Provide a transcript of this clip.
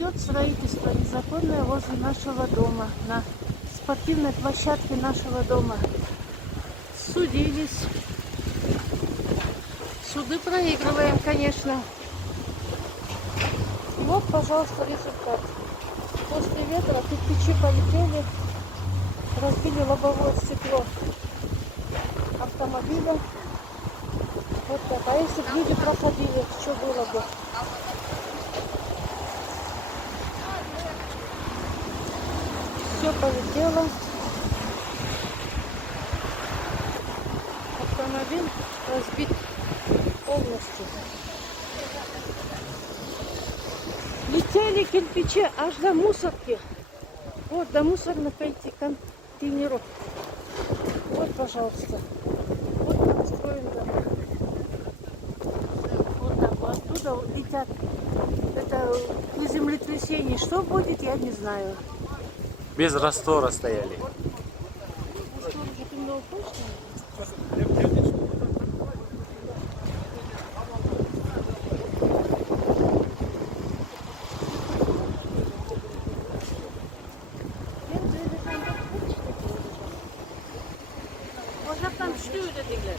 Идет строительство незаконное возле нашего дома, на спортивной площадке нашего дома. Судились. Суды проигрываем, конечно. И вот, пожалуйста, результат. После ветра кирпичи полетели, разбили лобовое стекло автомобиля. Вот так. А если бы люди проходили, что было бы? Все полетело. Автомобиль разбит полностью. Летели кирпичи аж до мусорки. Вот до мусорных контейнеров. Вот, пожалуйста. Вот так устроен дом. Вот так вот оттуда летят. Это при землетрясении что будет, я не знаю. Без раствора стояли. Hocam tam düştü öyle dediler.